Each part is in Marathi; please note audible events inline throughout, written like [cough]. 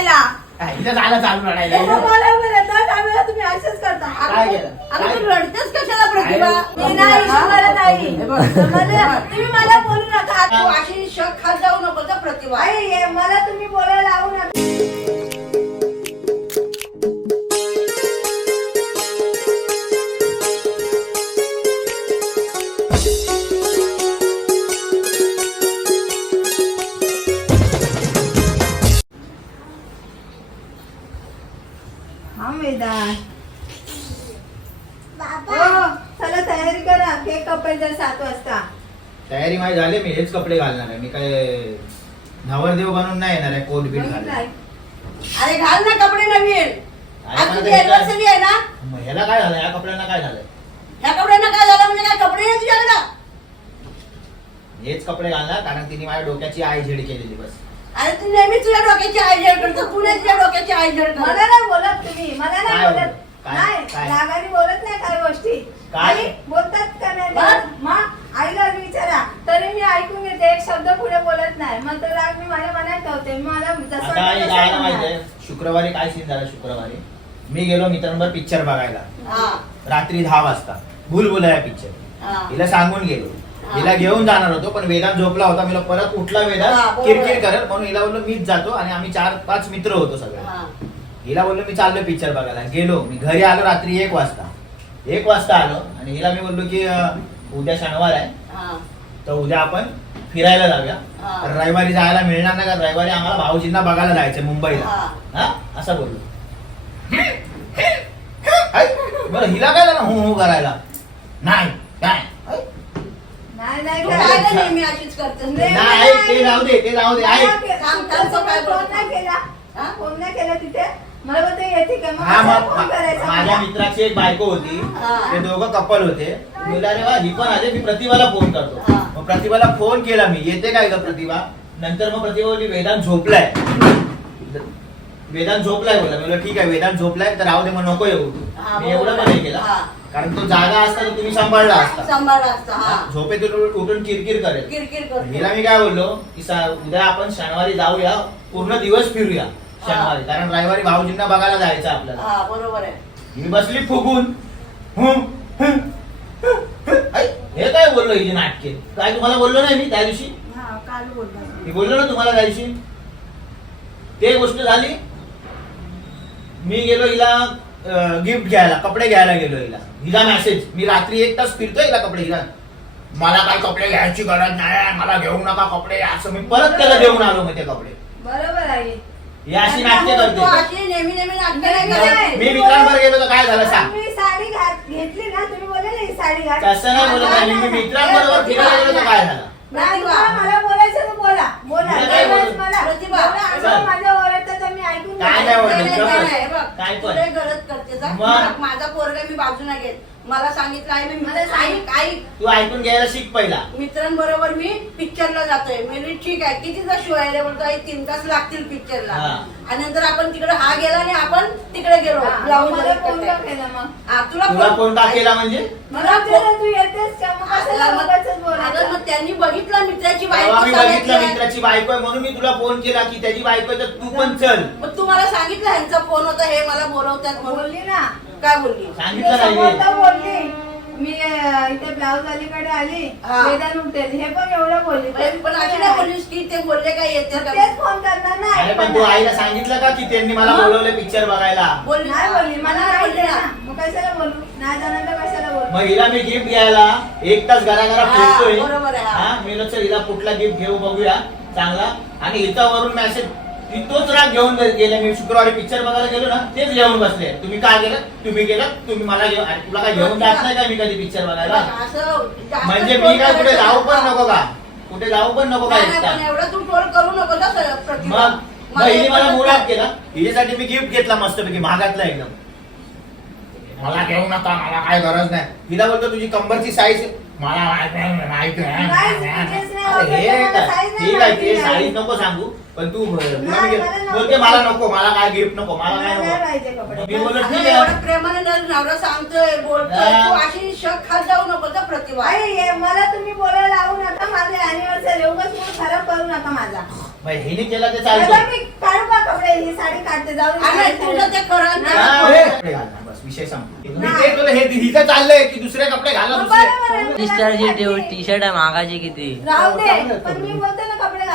रडायला काय, इथं झालं चालू रडायला ए, मग मला तुम्ही असंच करता काय केलं? अगं तू काय? रडतेस कशाला प्रतिभा काय? मी नाही शिकवलं नाही हे बघ. समजलं? तुम्ही मला बोलू नका तू अशी शक खात जाऊ नको का प्रतिभा आई, ये, मला तुम्ही बोलायला लावू नका तयारी माझी झाली मी हेच कपडे घालणार आहे. मी काय नवरदेव बनून नाही येणार आहे कोट बीट घालून आई? अरे घाल ना कपडे नवीन. आज मला तुझी तर anniversary आहे ना? मग ह्याला काय झालं? या कपड्यांना काय झालं? ह्या कपड्यांना काय झालं म्हणजे काय कपडे नाही तुझ्याकडं? हेच कपडे घालणार कारण तिने माझ्या डोक्याची आई झेड केलेली बस. अरे तू नेहमी तुझ्या डोक्याची आयजड करतो तुझ्या डोक्याची आयजड मला करतो. नाही बोलत तुम्ही मला नाही काय बोलत? काय? नाही? रागाने बोलत नाही काही गोष्टी. काय? आई बोलतात का नाही बस. बोलत? मग आईला विचारा. तरी मी ऐकून घेते एक शब्द पुढे बोलत नाही. मग तो राग मी माझ्या मनात ठेवते. मला जसं आता हे तसं शुक्रवारी काय सीन झाला शुक्रवारी? मी गेलो मित्रांबरोबर पिक्चर बघायला. हा. रात्री दहा वाजता. भूलभुलया पिक्चर हा हिला सांगून गेलो. हा. हिला घेऊन जाणार होतो पण वेदांत झोपला होता. मी परत उठला हा, वेदांत बरोबर. किरकिर करत म्हणून हिला बोललो मीच जातो. आणि आम्ही चार पाच मित्र होतो सगळे. हा. हिला बोललो मी चाललो पिक्चर बघायला. गेलो. मी घरी आलो रात्री एक वाजता. एक वाजता आलो आणि हिला मी बोललो की अं, उद्या शनिवार आहे. हा. तर उद्या आपण फिरायला जाऊया. हा. तर रविवारी जायला मिळणार नाही का? रविवारी आम्हाला भाऊजींना बघायला जायचं मुंबईला. हा. हा? असं बोललो. ऐ, बरं हिला काय झालं? हो हो करायला? नाही काय ऐ, नाही नाही तो काय अशीच नाही, नाही जाऊ दे ते जाऊ दे ऐक सांग, सांग, फोन काय बोलतो? नाही केला हा? फोन नाही केला तिथे मला बोलते येते का मग हा कशाला मग फोन करायचा माझ्या मला? मित्राची एक बायको होती. हा. ते दोघं कपल होते. अरे वा ही पण आले. मी प्रतिभाला फोन करतो. हा. मग प्रतिभाला फोन केला मी. येते काय ग प्रतिभा? नंतर मग प्रतिभा बोलली वेदांत झोपलाय. वेदांत झोपलाय बोला मी बोललो, ठीक आहे वेदांत झोपलाय तर राहू दे मग नको येऊ हा, मी एवढं. पण नाही केलं. हा. कारण तो जागा असता तर तुम्ही सांभाळला असता. सांभाळला असता हा. झोपेतून उठून किरकिर करेल. किरकिर हिला मी काय बोललो की सा- उद्या आपण शनिवारी जाऊया पूर्ण दिवस फिरूया. शनिवारी. कारण रविवारी भाऊजींना बघायला जायचं आपल्याला. हा बरोबर आहे. मी बसली फुगून. हं, हं, हं, हं. ऐ, हे काय बोललो हिची नाटके? काय तुम्हाला बोललो नाही मी त्या दिवशी? हा काल बोलला. मी बोललो ना तुम्हाला त्या दिवशी. ते गोष्ट झाली. मी गेलो हिला गिफ्ट घ्यायला कपडे घ्यायला गेलो हिला. हिला मेसेज मी रात्री एक तास फिरतोय हिला कपडे हिला मला काय कपडे घ्यायची गरज नाही मला घेऊ नका कपडे असं मी परत त्याला देऊन आलो मग ते कपडे. बरोबर आहे. ही अशी नाट्य तू करते नेहमी नेहमी नाटकं नाही नाही. करायची. मी गेलो तर काय झालं सांग मी साडी घात घेतली ना तुम्ही बोलले ना ही साडी घात तसं नाही बोलत आहे. मी मित्रांबरोबर फिरायला गेलो तर काय झालं नाही, मला बोलायचं तर बोला बोला मी काय त्यावेळेस बोलू? मला प्रतिभा, एवढं असं चल. माझ्या ओरडतं तर मी ऐकून काय. नाही नाही. नाही, नाही, नाही, बघ, काय तू पण? लय गलत करतेस हा. मग? माझा पोरगा मी बाजूला घेत मला सांगितलं आहे मी मला ऐक तू ऐकून घ्यायला शिक पहिला मित्रांबरोबर मी पिक्चरला जातोय. म्हणजे ठीक आहे कितीचा शो आहे बोलतो "आई, तीन तास लागतील पिक्चरला हा. आणि नंतर आपण तिकडे हा गेला आणि आपण तिकडे गेलो. हा, ब्लाऊज मला फोन का केला मग? हा, तुला तुला फोन- फोन का केला म्हणजे? मला वाटलं तू येतेस का? मग अगं, त्यांनी बघितलं मित्राची तेव्हा बायको मी बघितलं सांगितली आहे. मित्राची बायको आहे म्हणून मी तुला फोन केला की त्याची बायको आहे तर तू पण चल. मग तू मला सांगितलं ह्यांचा फोन होता हे मला बोलवतात म्हणून. बोलली ना. काय बोलली? सांगितलं बोलली. मी इथे ब्लाऊज अलीकडे आली हा. वेदान उठेल. हे पण एवढं बोलली. पण पण अशी नाही बोललीस की ते बोलले काय येते मग का? तेच फोन करणार ना. अरे पण तू आईला सांगितलं का की त्यांनी मला? बोलवले पिक्चर बघायला? बोलली नाही बोलली. मला नाही बोलली ना. मग कशाला बोलू? नाही जाणार तर कशाला बोलू? मग हिला मी गिफ्ट घ्यायला एक तास घराघरा हा, फिरतोय. बरोबर आहे, हा. हा मी चल हिला कुठला गिफ्ट घेऊ बघूया चांगला. आणि हिचा वरून मेसेज तोच राग घेऊन गेले मी शुक्रवारी पिक्चर बघायला गेलो ना तेच घेऊन बसले तुम्ही काय केलं तुम्ही केलं तुम्ही मला घेऊन अरे तुला काय घेऊन जात नाही का मी कधी पिक्चर बघायला असं जास्त म्हणजे मी काय कुठे जाऊ पण. नको का कुठे जाऊ पण नको का नाही, नाही, एकटा? पण एवढं तू ट्रोल करू नको ना सर, प्रतिभा. मग मग हिने मला ऑफ केला हिच्यासाठी मी गिफ्ट घेतला मस्तपैकी महागातला एकदम मला घेऊ नका मला काय गरज नाही हिला बोलतो तुझी कंबरची साईज मला माहीत नाही, माहीत नाही. अरे हे काय? ते आहे. साईज नको सांगू पण तू नाही, मला नको. बोलते मला नको मला काय गिफ्ट नको मला नाही नको. पाहिजे कपडे. मी बोललो अगं, ठीक एवढं आहे प्रेमाने नवरा सांगतोय बोलतोय हा. तू अशी शक खात जाऊ नको का प्रतिभा आई, हे मला तुम्ही बोलायला लावू नका माझे अॅनिव्हर्सरी उगाच मूड खराब करू नका माझा. मग हिने केला ते आता चालतो मी काढू का कपडे? ही साडी काढते जाऊ दे, अरे साडी तुझं काढते. ते करण नाही. हा, अरे. कपडे घाल, बस विषय संपला. मी ते तुला हे हिचं चाललंय की दुसरे कपडे घाला मग दुसरे? बरोबर आहे, मला सिस्टरची नाही टी शर्ट आहे मागाची किती? राहू दे पण मी बोलते ना कपडे पण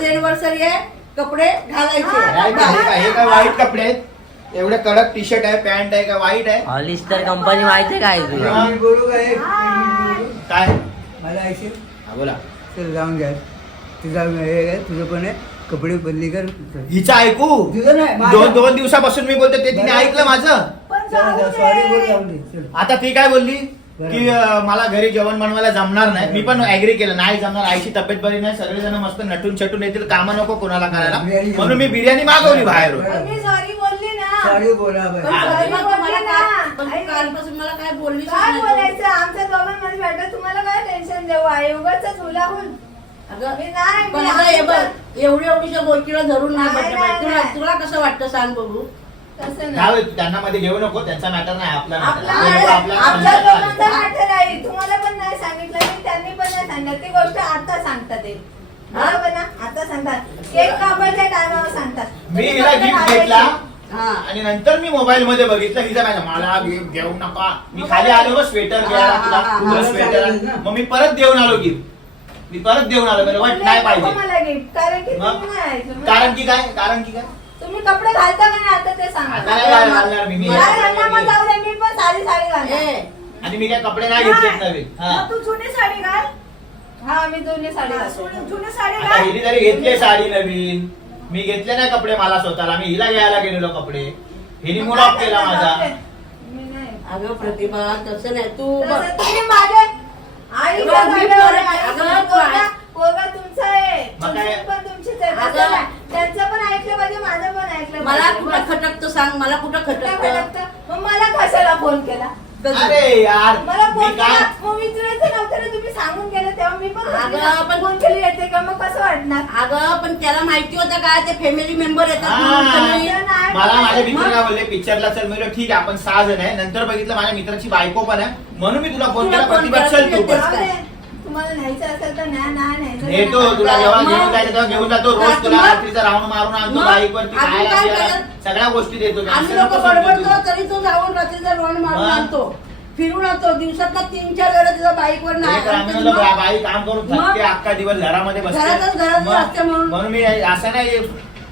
आज एनिव्हर्सरी आहे कपडे घालायचे. हा. काय- वाईट कपडे आहेत? एवढे कडक टी शर्ट आहे पॅन्ट आहे का वाईट आहे? हॉलिस्टर कंपनी माहितीये काय तुला मी बोलू का एक? काय? मला ऐकशील? हा, बोला. चल जाऊन घ्या तुझा हे आहे तुझं पण आहे. कपडे बदली कर. हिचं ऐकू. तुझं नाही माझं. दोन दोन दिवसापासून मी बोलतो ते तिने ऐकलं माझं. पण जाऊ सॉरी बोल दे. जाऊन दे. चल. आता ती काय बोलली. की मला घरी जेवण बनवायला जमणार नाही. मी पण ऍग्री केलं. नाही जमणार. आईची तब्येत बरी नाही. सगळेजण मस्त नटून छटून येतील. कामं नको कोणाला करायला. म्हणून मी बिर्याणी मागवली बाहेर पण मी सॉरी बोलली ना. सॉरी बोला पण बाई. sorry, मग मला बोलली काय- ना. पण तू ऐक. कालपासून मला काय बोललीच काय नाही. बोलायचं? आमच्या दोघांमध्ये भेटत तुम्हाला काय टेन्शन देऊ आहे उगाच एवढी एवढीच्या गोष्टीला धरून नाही. तुला कसं वाटतं सांग बघू? त्यांना मध्ये घेऊ नको त्यांचा मॅटर नाही आपला. आपला दोघांचा. मॅटर आहे. तुम्हाला पण नाही सांगितलं मी त्यांनी पण नाही सांगितलं. ती गोष्ट आता सांगतात ते. बरोबर ना? आता सांगतात. केक कापायच्या टायमावर सांगतात. मी हिला गिफ्ट. घेतला. हा. आणि नंतर मी मोबाईल मध्ये बघितलं हिचा काय मला गिफ्ट घेऊ नका. मी खाली आलो बघ स्वेटर घ्यायला. स्वेटर. मग मी परत देऊन आलो गिफ्ट मी परत देऊन आलो मला वाट नाही पाहिजे. की कारण की काय? कारण की काय? तुम्ही कपडे घालता का नाही आता ते आता सांगा नाही घाल- घालणार मी घालणार, नाही जाऊ दे मी पण साडी ए, आणि मी काय कपडे नाही घेतलेत नवीन. हा. मग तू जुनी साडी घाल. हा मी दोन्ही साडी घालतो. जुनी जुनी साडी आता घाल. हिने जरी घेतले साडी नवीन. मी घेतले नाही कपडे मला स्वतःला. मी हिला घ्यायला गेलेलो कपडे. हिने मूड ऑफ केला माझा. मी नाही. अगं प्रतिभा तसं नाही. तू बघ. तसं तुम्ही माझे आई अगं, मी पोरं- अगं, पोरगा पोरगा तुमचा आहे. मग काय? तुमची पण तुमचीच आहे. अगं. नाही. त्यांचं पण ऐकलं पाहिजे माझं पण ऐकलं मला पाहिजे. कुठं. खटकतं सांग मला कुठं कुठं खटकतं खटकतं? मग मला कशाला फोन केला अरे यार मला मी फोन काय केला मग विचारायचं नव्हतं ना तुम्ही सांगून गेलं तेव्हा मी पण अगं, म्हटलं, पण- फोन केली येते का मग कसं वाटणार अगं पण त्याला माहिती होतं काय ते फॅमिली मेंबर येतात म्हणून हा. सगळी. नाही, मला माझ्या मित्र? काय बोलले पिक्चरला चल मी बोललो, ठीक आहे आपण सहा जण आहे नंतर बघितलं माझ्या मित्राची बायको पण आहे म्हणून मी तुला फोन तुला केला प्रतिभा केला, चल तू तू पण जाऊ दे. तुम्हाला न्यायचं असेल तर न्या ना न्यायचं नाही येतो ना. तुला जेव्हा मग? घेऊन जायचं तेव्हा घेऊन जातो रोज रात्री तुला मग? रात्रीचा राऊंड मारून आणतो मग? बाईक वरती आम्ही खायला काय प्यायला, करत? सगळ्या गोष्टी देतो मी. आम्ही असं लोक नको समजू बडबडतो तू. तरी तो जाऊन रात्रीचा रोड मारून मग? आणतो फिरून आणतो दिवसात तीन चार वेळा तिचा बाईकवर बा- बाई काम करून मग? थकते अख्खा दिवस घरामध्ये बसते घरातच- घरातच मग? असते म्हणून. म्हणून मी असं नाही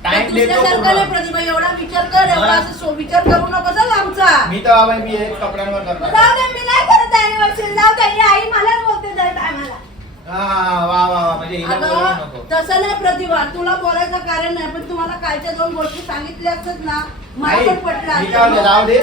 टाइम देतो नाही पूर्ण. प्रतिभा एवढा विचार कर एवढा मग? असं सो- विचार करू नको चल आमचा मी तर बाबा मी हे कपड्यांवर करतो जाऊ दे मी नाही करत अॅनिव्हर्सरी जाऊ दे ही आई मलाच बोलते दर टायमाला हा वा वा वा म्हणजे हिला बोलू अगं नको तसं नाही प्रतिभा तुला बोलायचं कारण नाही पण तुम्हाला कालच्या दोन गोष्टी सांगितल्या असतात ना मला नाही, पण पटलं मी काय म्हणतो, असतं. जाऊ दे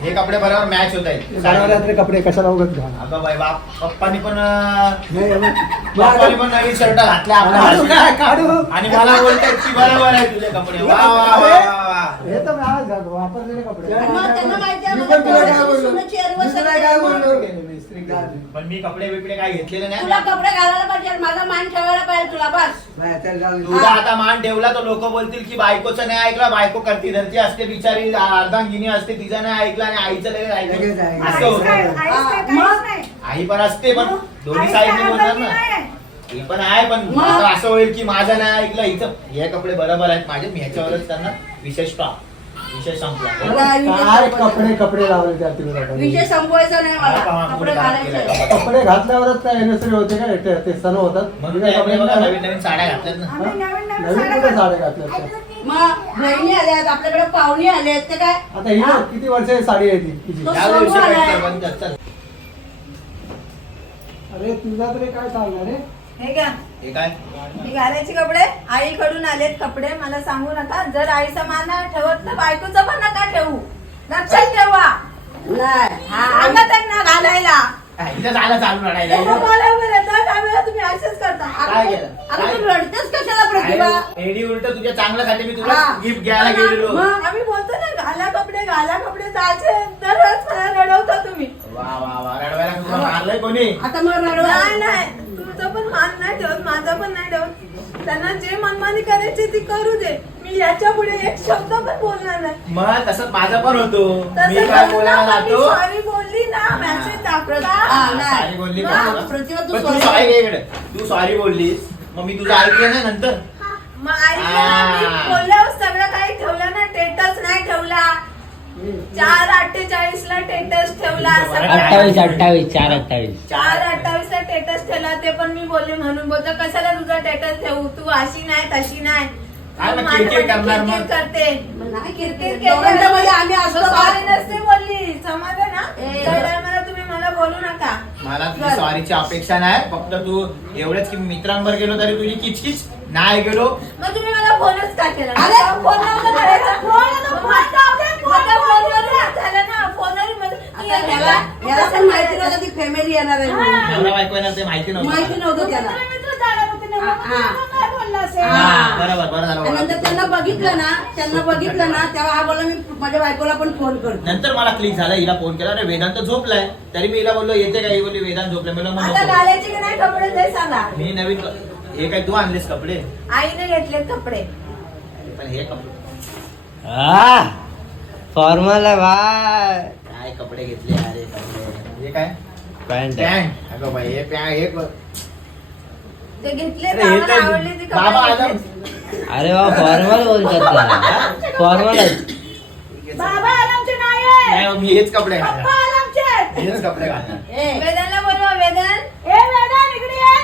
हे कपडे बरोबर मॅच होत आहेत रात्री कपडे कशाला उगत घाल अगं बाई बाप पप्पानी पण अं, नाही. पप्पानी पण नवीन शर्ट घातले आपल्या काढू काय, हातात. काढू आणि मला बोलतायत की बरोबर आहे तुझे कपडे वा वा वा वा वा हे तर मी आज घालतो, वापरलेले कपडे आणि मग त्यांना माहिती आहे मी मला पण तुला काय पोराची बोललो? सुनेची मी anniversary तुला आहे काय म्हणून. बोललो? घाल. पण मी कपडे बिपडे काय घेतलेले नाही तुला कपडे घालायला पाहिजे माझा मान ठेवायला पाहिजे तुला बस चल दे. तुझा आता मान ठेवला तर लोक बोलतील की बायकोचं नाही ऐकलं बायको करती धरती असते बिचारी अर्धांगिनी असते तिचं नाही ऐकलं आणि आईचं लगेच लगेच ऐकलं ऐकलं. असं आईस काय मग? काहीच नाही आई पण असते पण दोन्ही साईडने काय बोलणार ना नाही. हे पण आहे पण मग? असं होईल की माझं नाही ऐकलं हिचं हे कपडे बरोबर आहेत माझे मी ह्याच्यावरच त्यांना विशेष स्टॉप विषय संपला मला विषय काय संपवायचा कपडे कपडे लावले त्या तिला नाही. विषय संपवायचा नाही मला मला पहा, कपडे घालायचे घातल्यावरच काय एनिव्हर्सरी होते का ते- ते सण होतात म्हणून काय बघा? नवीन नवीन साड्या घातल्यात ना आम्ही नवीन नवीन नवीन साड्या कुठे. साड्या घातल्यात त्या? मग बहिणी आल्यात आपल्याकडे पाहुणे आलेत ते काय आता ही हा? किती वर्षाची साडी आहे ती या दिवशी आहे. बंद. अरे तुझा तरी काय चालणार रे हे घ्या. हे काय? मी घालायचे कपडे. आईकडून आलेत कपडे. मला सांगू नका. जर आईचा मान नाही ठेवत तर बायकोचं पण नका ठेवू. लक्षात ठेवा. नाही हा सांगा त्यांना घालायला. इथं झालं चालू रडायला. मला बरं दर टायमाला तुम्ही असंच करता. काय केलं? अगं तू रडतेस कशाला प्रतिभा? अरे, एडी उलट तुझ्या चांगल्यासाठी मी तुला हा. गिफ्ट घ्यायला गेलेलो. मग? आम्ही बोलतो ना घाला कपडे घाला कपडे जायचे. दररोज मला रडवता तुम्ही. वा वा वा. रडवायला तुला मारलंय कोणी? आता मग रडवा. नाही. पण मान नाही ठेवत माझा पण नाही ठेवत. त्यांना जे मनमानी करायची ती करू दे. मी याच्यापुढे एक शब्द पण बोलणार नाही. मग तसं माझा पण होतो. मी काय बोलायला सॉरी बोलली ना मॅसेज दाखवला बोलली तू सॉरी तू सॉरी बोललीस. मग मी तुझं ऐकलं ना नंतर? मग ऐकलं बोलल्यावर सगळं काही ठेवलं ना टेटस नाही ठेवला. चार ला टेटस ठेवला अठ्ठावीस अठ्ठावीस चार अठ्ठावीस. चार अठ्ठावीस ला टेटस ठेवला ते पण मी बोलले म्हणून बोलतो कशाला तुझा टेटस ठेवू? तू अशी नाही तशी नाही. काय तू मग किरकिर करणार मग? किरकिर करते. आम्ही असतो का? सॉरी नसते बोलली. समजलं ना. त्या बोलू नका. मला तुझी सॉरीची अपेक्षा नाही. फक्त तू एवढंच की मित्रांवर गेलो तरी तुझी किचकिच नाही गेलो. मग तुम्ही मला फोनच का केला? अरे, फोन नव्हता करायचा. फोन माहिती नव्हतं ती फॅमिली येणार आहे माहिती नव्हतं. त्याला. हा. बरोबर बरं झालं आणि बरं. नंतर त्यांना बघितलं ना त्यांना बघितलं ना तेव्हा हा बोला मी माझ्या बायकोला पण फोन करतो. नंतर मला क्लिक झाला हिला फोन केला अरे वेदांत झोपलाय. तरी मी हिला बोललो येते का? ही बोलली वेदांत झोपलाय. मला आता म्हणून घालायचे की नाही कपडे? ते सांगा मी नवीन क- हे काय तू आणलेस कपडे? आईने घेतले कपडे. पण हे कपडे फॉर्मल आहे बाय काय कपडे घेतले? अरे कपडे. हे काय? पॅन्ट पॅन्ट अगं बाई हे पॅन्ट हे ते घेतले अरे हे आम्हाला आवडले ते तर बाबा कपडे आदम घेतले. अरे वा फॉर्मल बोलतात फॉर्मल बाबा आरामचे नाही नाही मी हेच कपडे घालणार. हेच कपडे घालणार. ए वेदांना बोलवा वेदन ए वेदान इकडे ये.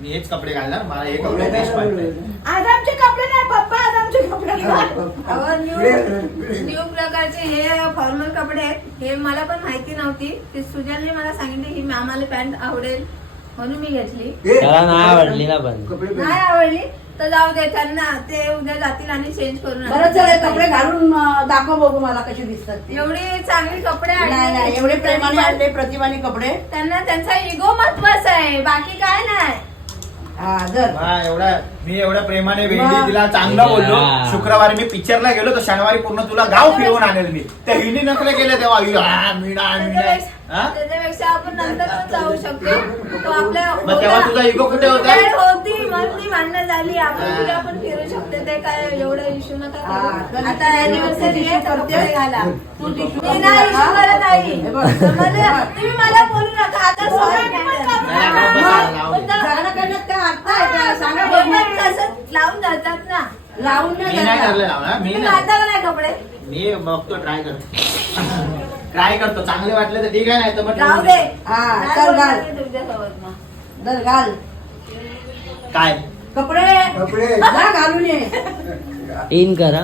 मी हेच कपडे घालणार. मला हे कपडे बेस्ट वाटतात. आरामचे कपडे नाही पप्पा आरामचे कपडे घाल. अहो, न्यू न्यू प्रकारचे हे फॉर्मल कपडे आहेत. हे मला पण माहिती नव्हती. ते सुजलने मला सांगितले की आम्हाला पॅन्ट आवडेल. म्हणून मी घेतली. त्याला नाही आवडली ना पण. कपडे नाही आवडली तर जाऊ दे त्यांना ते उद्या जातील आणि चेंज करून बरं आणतील. चल कपडे घालून अं, दाखव बघू मला कसे दिसतात ते. एवढे चांगले कपडे नाही नाही आणले. एवढे प्रेमाने आणले प्रतिभाने कपडे. त्यांना त्यांचा इगो महत्त्वाचा आहे. बाकी काय नाही. हा जर हा एवढा. मी एवढ्या प्रेमाने वा. तिला चांगलं बोललो हा. शुक्रवारी मी पिक्चरला गेलो तर शनिवारी पूर्ण तुला गाव फिरवून आणेल मी त्या हिने नखरे केले तेव्हा ही, हा. त्याच्यापेक्षा हा? त्याच्यापेक्षा आपण नंतर पण जाऊ शकतो तो आपल्या मग तेव्हा तुझा ego कुठे होता? वेळ होती म्हणून ती भांडणं झाली आपण फिरू शकते ते काय एवढं इश्यू नका हा, करू. आता अॅनिव्हर्सरी issue आहे तर करते. कपडे घाला तू मी नाही issue करत आई हे बघ. समजलं? तुम्ही मला बोलू नका आता करण्यात काय अर्थ आहे का सांगा हे बघू. पण तसं ना. लावून मी नाही नाही जाणार. ठरलं लावणार मी तुम्ही नाही. घालता का नाही कपडे? मी बघतो ट्राय करतो. ट्राय करतो. चांगले वाटले तर ठीक आहे नाही तर मग जाऊ ठेवून दे. देतो. हा, नाही चल बोलणार घाल. मी तुमच्यासोबत मग. जर घाल. काय? कपडे? कपडे. [laughs] जा घालून ये. इन करा.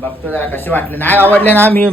बघतो जरा कसे वाटले. नाही आवडले ना मी